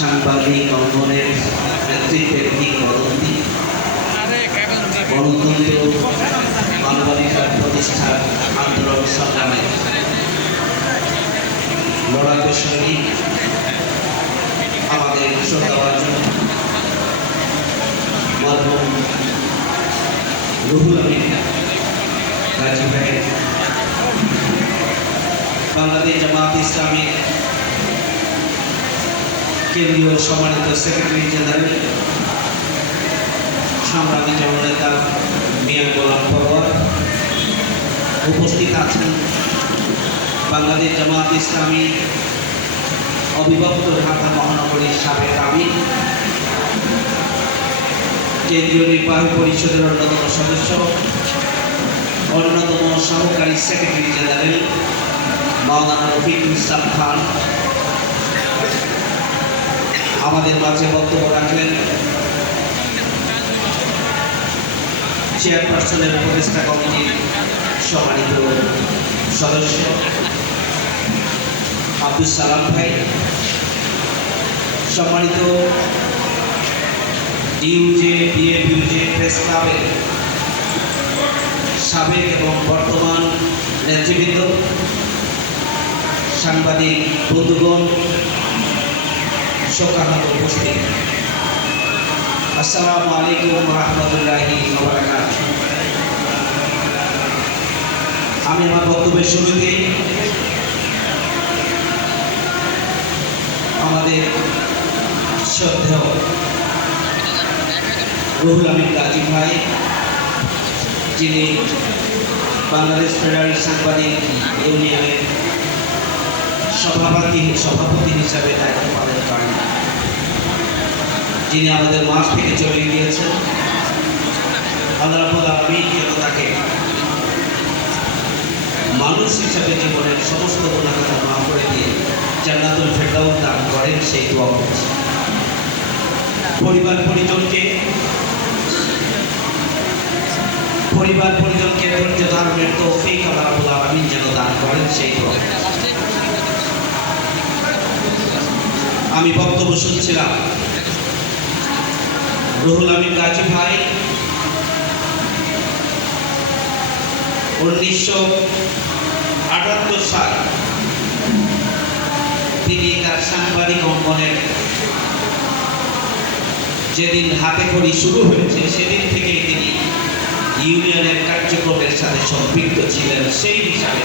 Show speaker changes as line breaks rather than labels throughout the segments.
সাংবাদিক অঙ্গনের নেতৃত্বের কিংবদন্তি গণতন্ত্র মানবাধিকার প্রতিষ্ঠার আন্দোলন সংগ্রামে। লড়াকু সৈনিক আমাদের শ্রদ্ধাভাজন মরহুম রুহুল আমিন গাজী ভাইয়ের। বাংলাদেশ জামাত ইসলামী কেন্দ্রীয় সম্মানিত সেক্রেটারি জেনারেল সংগ্রামী জননেতা মিয়া গোলাম পরোয়ার, উপস্থিত আছেন বাংলাদেশ জামাত ইসলামী অবিভক্ত ঢাকা মহানগরীর সাবেক আমির, কেন্দ্রীয় নির্বাহী পরিষদের অন্যতম সদস্য, অন্যতম সহকারী সেক্রেটারি জেনারেল মাওলানা রফিকুল ইসলাম খান। আমাদের মাঝে বক্তব্য রাখলেন চেয়ারপারসনের উপদেষ্টা কমিটির সম্মানিত সদস্য আব্দুল সালাম ভাই, সম্মানিত ডিউজে বিএফইউজে প্রেস ক্লাবের সাবেক এবং বর্তমান নেতৃবৃন্দ, সাংবাদিক, বন্ধুগণ শোকাহত উপস্থিত আসসালামু আলাইকুম রহমতুল্লাহি আমি আমার বক্তব্যের শুরুতে আমাদের শ্রদ্ধেয় রুহুল আমিন গাজী ভাই, যিনি বাংলাদেশ ফেডারেল সাংবাদিক ইউনিয়নের সভাপতি সভাপতি হিসাবে দায়িত্ব পালন করেন। যিনি আমাদের মাঠ থেকে চলে গিয়েছেন। আল্লাহ রাব্বুল যেন তাকে মানুষ হিসাবে জীবনের সমস্ত গুণাগার মাফ করে দিয়ে জান্নাতুল ফেরদাউস দান করেন, সেই দোয়া করছি। পরিবার পরিজনকে পরিবার পরিজনকে ধৈর্য ধারণের তৌফিক আল্লাহ আলামিন যেন দান করেন, সেই দোয়া করছি। আমি বক্তব্য শুনছিলাম। রুহুল আমিন গাজী ভাই, উনিশশো আটাত্তর সাল তিনি তার সাংবাদিক অঙ্গনের যেদিন হাতে খড়ি শুরু হয়েছে, সেদিন থেকেই তিনি ইউনিয়নের কার্যক্রমের সাথে সম্পৃক্ত ছিলেন। সেই হিসাবে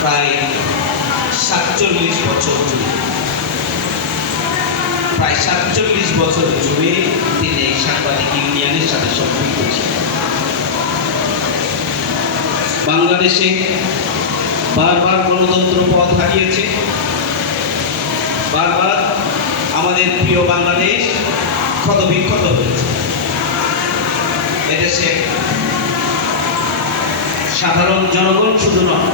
প্রায় সাতচল্লিশ বছর জুড়ে প্রায় সাতচল্লিশ বছর জুড়ে তিনি এই সাংবাদিক ইউনিয়নের সাথে সম্পৃক্ত ছিলেন। বাংলাদেশে বারবার গণতন্ত্র পথ হারিয়েছে। বারবার আমাদের প্রিয় বাংলাদেশ ক্ষত বিক্ষত হয়েছে। এদেশে সাধারণ জনগণ শুধু নয়,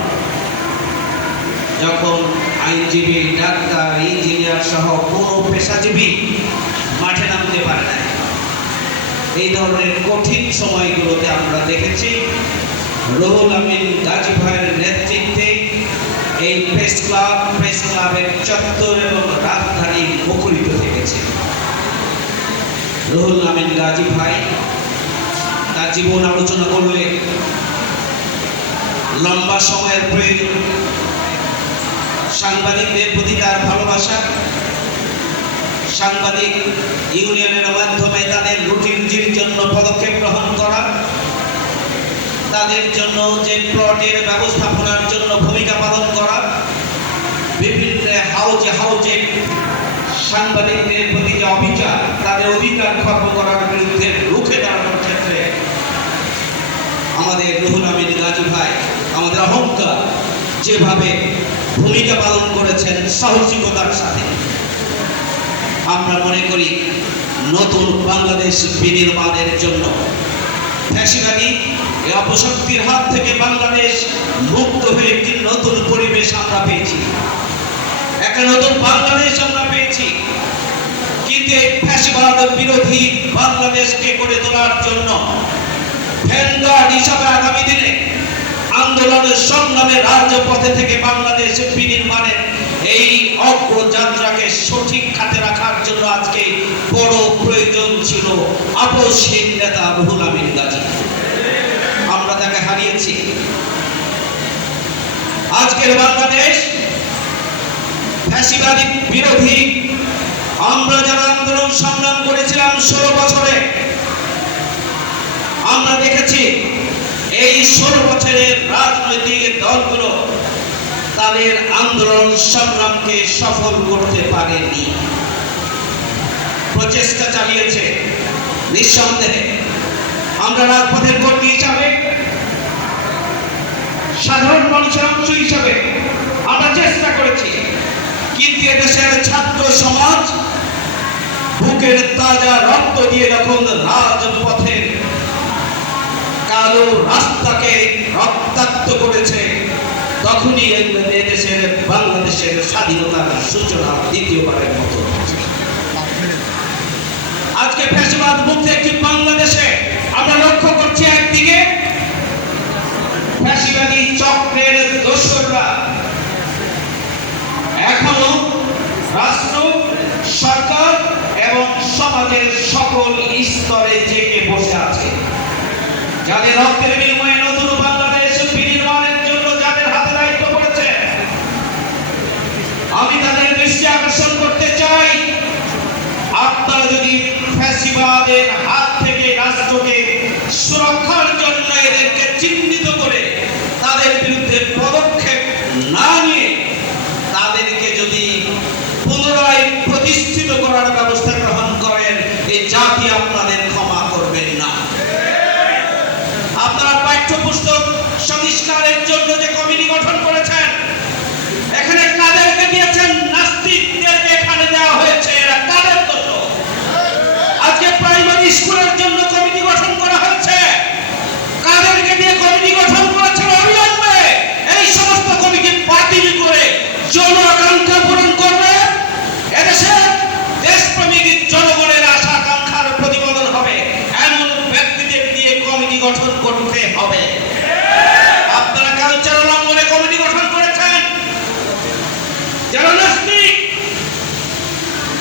যখন আইনজীবী, ডাক্তার, ইঞ্জিনিয়ার সহ কোনো পেশাজীবী মাঠে নামতে পারে না এই ধরনের কঠিন সময়গুলোতে আমরা দেখেছি রুহুল আমিন গাজী ভাইয়ের নেতৃত্বে এই প্রেস ক্লাব, প্রেস ক্লাবের চত্বর এবং রাজধানী মুখরিত থেকেছে। রুহুল আমিন গাজী ভাই, তার জীবন আলোচনা করলে লম্বা সময়ের প্রয়োজন। সাংবাদিকদের প্রতি তার ভালোবাসা। সাংবাদিক ইউনিয়নের মাধ্যমে তাদের রুটি রুজির জন্য পদক্ষেপ গ্রহণ করা, তাদের জন্য যে প্লটের ব্যবস্থাপনার জন্য ভূমিকা পালন করা, বিভিন্ন হাউজে হাউজে সাংবাদিকদের প্রতি যে অবিচার, তাদের অধিকার খর্ব করার বিরুদ্ধে রুখে দাঁড়ানোর ক্ষেত্রে আমাদের রুহুল আমিন গাজী ভাই, আমাদের অহংকার যেভাবে ভূমিকা পালন করেছেন সাহসিকতার সাথে। আমরা মনে করি, নতুন বাংলাদেশ বিনির্মাণের জন্য। অপশক্তির হাত থেকে বাংলাদেশ মুক্ত হয়ে একটি নতুন পরিবেশ আমরা পেয়েছি। একটা নতুন বাংলাদেশ আমরা পেয়েছি। কিন্তু বিরোধী বাংলাদেশকে গড়ে তোলার জন্য আগামী দিনে আন্দোলনের সংগ্রামের রাজপথে থেকে বাংলাদেশ বিনির্মাণের এই অগ্রযাত্রাকে সঠিক খাতে রাখার জন্য আজকে বড় প্রয়োজন ছিল আপসহীন নেতা রুহুল আমিন গাজী আমরা তাকে হারিয়েছি। আজকের বাংলাদেশ ফ্যাসিবাদী বিরোধী, আমরা যারা আন্দোলন সংগ্রাম করেছিলাম ষোলো বছরে, আমরা দেখেছি এই ষোলো বছরের রাজনৈতিক দলগুলো তাদের আন্দোলন সংগ্রামকে সফল করতে পারেনি। প্রচেষ্টা চালিয়েছে, নিঃসন্দেহে। আমরা রাজপথের কর্মী হিসাবে, সাধারণ মানুষের অংশ হিসাবে আমরা চেষ্টা করেছি। কিন্তু এদেশের ছাত্র সমাজ বুকের তাজা রক্ত দিয়ে যখন রাজপথের কালো রাস্তাকে রক্তাক্ত করেছে। তখনই এদেশের বাংলাদেশের স্বাধীনতার সূচনা দ্বিতীয়বারের মতো আজকে ফ্যাসিবাদ মুক্ত একটি বাংলাদেশে আমরা লক্ষ্য করছি একদিকে ফ্যাসিবাদী চক্রের দোসররা। এখনও রাষ্ট্র, সরকার এবং সমাজের সকল স্তরে জেগে বসে আছে। যাদের রক্তের বিনিময়ে নতুন বাংলাদেশ বিনির্মাণের জন্য যাদের হাতে দায়িত্ব পড়েছে, আমি তাদের দৃষ্টি আকর্ষণ করতে চাই। আপনারা যদি ফ্যাসিবাদের হাত থেকে রাষ্ট্রকে সুরক্ষার জন্য এদেরকে চিহ্নিত করে তাদের বিরুদ্ধে পদক্ষেপ না নিয়ে তাদেরকে যদি পুনরায় প্রতিষ্ঠিত করার ব্যবস্থা গ্রহণ করেন, এই জাতি আপনাদের ক্ষমা করবেন না আপনারা পাঠ্যপুস্তক সংস্কারের জন্য যে কমিটি গঠন করেছেন এখানে কাদেরকে দিয়েছেন নাস্তিকদেরকে এখানে দেওয়া হয়েছে এরা কাদের দোষ আজকে প্রাইমারি স্কুলের জন্য কমিটি গঠন করা হয়েছে কাদেরকে দিয়ে কমিটি গঠন করেছে অবিলম্বে এই সমস্ত কমিটি বাতিল করে জন আকাঙ্ক্ষা পূরণ করবে এদেশে দেশপ্রেমিক জনগণের আশা আকাঙ্ক্ষার প্রতিপাদন হবে এমন ব্যক্তিদের দিয়ে কমিটি গঠন করতে হবে আপনারা কালচারাল অঙ্গনে কমিটি গঠন করেছেন যারা নাস্তিক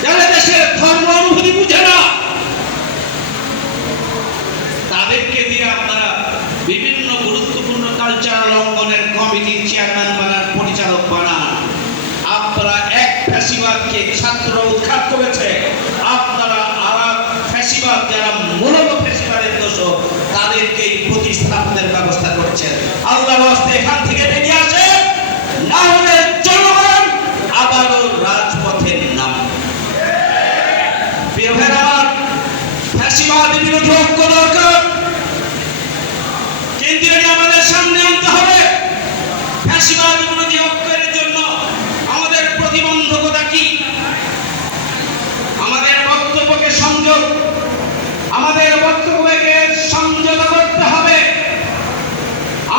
যারা দেশের ধর্ম অনুভূতি বুঝে না তাদেরকে দিয়ে আপনারা বিভিন্ন গুরুত্বপূর্ণ কালচারাল অঙ্গনের কমিটির চেয়ারম্যান বানান পরিচালক বানান আপনারা এক ফ্যাসিবাদকে ছাত্র উৎখাত করেছে আপনারা আর এক ফ্যাসিবাদ যারা মূলত ফ্যাসিবাদের দোষ প্রতিস্থাপনের ব্যবস্থা করছেন আল্লাহ এখান থেকে বেরিয়ে আসে। না হলে জনগণ আবারও রাজপথের নাম জন্য আমাদের আমাদের বক্তব্যকে সংযোগ আমাদের বক্তব্যকে সংযত করতে হবে।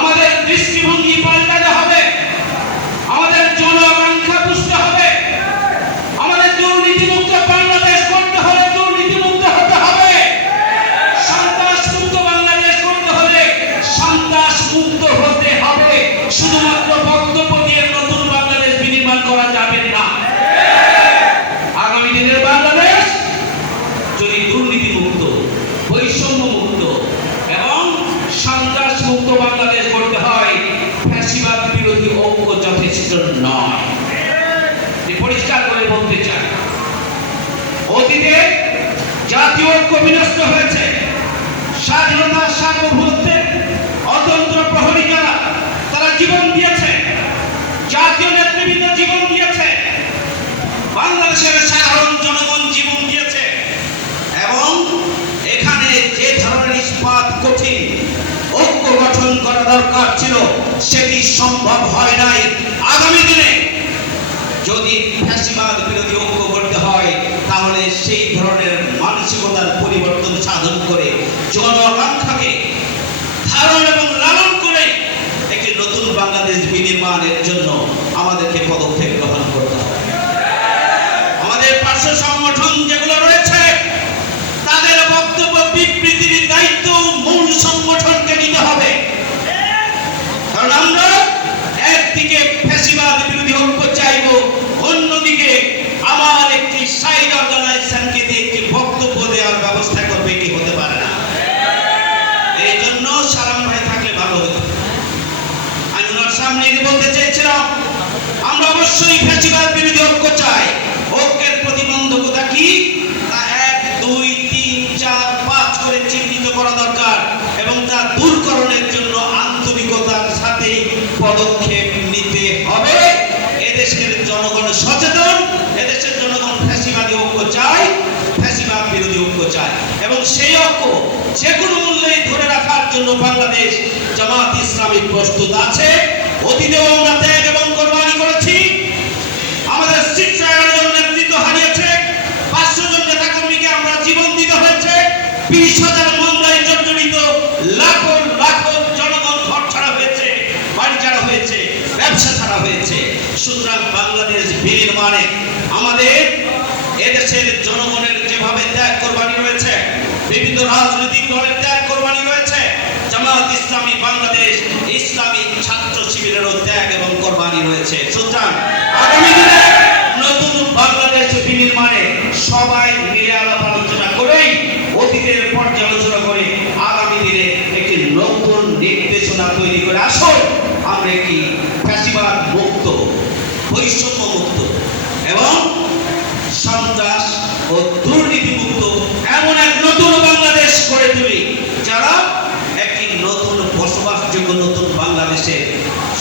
আমাদের দৃষ্টিভঙ্গি পাল্টাতে হবে। আমাদের জন আকাঙ্ক্ষা হবে আমাদের দুর্নীতিমুক্ত বাংলাদেশ করতে হলে দুর্নীতিমুক্ত হতে হবে সন্ত্রাস মুক্ত বাংলাদেশ করতে হলে সন্ত্রাস মুক্ত হতে হবে শুধুমাত্র বক্তব্য দিয়ে নতুন বাংলাদেশ বিনির্মাণ করা যাবে না আগামী দিনের বাংলাদেশ যদি দুর্নীতি মুক্ত বৈষম্য মুক্ত এবং সন্ত্রাস মুক্ত বাংলাদেশ করতে হয় ফ্যাসিবাদ বিরোধী ঐক্য যথেষ্ট নয় যে পরিষ্কার করে বলতে চাই অতীতে জাতীয় ঐক্য বিনষ্ট হয়েছে। স্বাধীনতা, সার্বভৌমত্বের অতন্ত্র প্রহরী যারা, তারা জীবন দিয়েছে। জাতীয় নেতৃবৃন্দ জীবন দিয়েছে। বাংলাদেশের সাধারণ জনগণ জীবন দিয়েছে। এবং এখানে যে ধরনের ইস্পাত, কঠিন ঐক্য গঠন করা দরকার ছিল, সেটি সম্ভব হয় নাই। আগামী দিনে যদি ফ্যাসিবাদ বিরোধী ঐক্য করতে হয়, তাহলে সেই ধরনের মানসিকতার পরিবর্তন সাধন করে জন আকাঙ্ক্ষাকে ধারণ এবং লালন করে একটি নতুন বাংলাদেশ বিনির্মাণের জন্য আমাদেরকে পদক্ষেপ গ্রহণ করতে হবে। আমাদের পার্শ্ব সংগঠন যেগুলো রয়েছে, তাদের বক্তব্য, বিবৃতির দায়িত্ব মূল সংগঠনকে নিতে হবে। কারণ আমরা একদিকে ফ্যাসিবাদ বিরোধী ঐক্য দিকে আমার একটি সাইড অর্গানাইজেশনকে দিয়ে একটি বক্তব্য দেওয়ার ব্যবস্থা করবে এটি হতে পারে না? এই জন্য সালাম ভাই থাকলে ভালো হতো। আমি ওনার সামনে বলতে চেয়েছিলাম, আমরা অবশ্যই ফ্যাসিবাদ বিরোধী ঐক্য চাই। ঐক্যের প্রতিবন্ধকতা কি? এদেশের জনগণ ফ্যাসিবাদী ঐক্য চায়, ফ্যাসিবাদ বিরোধী ঐক্য চায়। এবং সেই ঐক্য যে কোনো মূল্যে ধরে রাখার জন্য বাংলাদেশ জামাত ইসলামী প্রস্তুত আছে। অতীতেও আমরা ত্যাগ এবং কোরবানি করেছি। আমাদের শিক্ষায়নের নেতৃত্ব হারিয়েছে। পাঁচশো জন নেতাকর্মীকে আমরা জীবন দিতে হয়েছে। বিশ হাজার মামলায় জর্জরিত লাখো লাখো জনগণ ঘর ছাড়া হয়েছে, বাড়ি ছাড়া হয়েছে, ব্যবসা ছাড়া হয়েছে। সুতরাং বাংলাদেশ বিনির্মাণে আমাদের এদেশের জনগণের যেভাবে ত্যাগ কোরবানি রয়েছে, বিভিন্ন রাজনৈতিক দলের ত্যাগ কোরবানি রয়েছে, জামাত ইসলামী বাংলাদেশ ইসলামী ছাত্র শিবিরেরও ত্যাগ এবং কোরবানি রয়েছে। সুতরাং আগামী দিনে নতুন নতুন বাংলাদেশে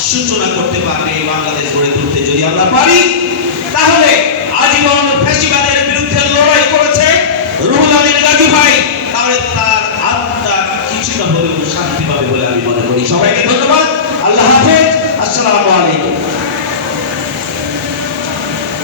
সূচনা করতে পারবে এই বাংলাদেশ গড়ে তুলতে যদি আমরা পারি, তাহলে আজীবন ফ্যাসিবাদের বিরুদ্ধে লড়াই করেছে রুহুল আমিন গাজী ভাই। তাহলে তার আত্মা কিছুটা হলেও শান্তি পাবে বলে আমি মনে করি। সবাইকে ধন্যবাদ। আল্লাহ হাফেজ। আসসালামু আলাইকুম।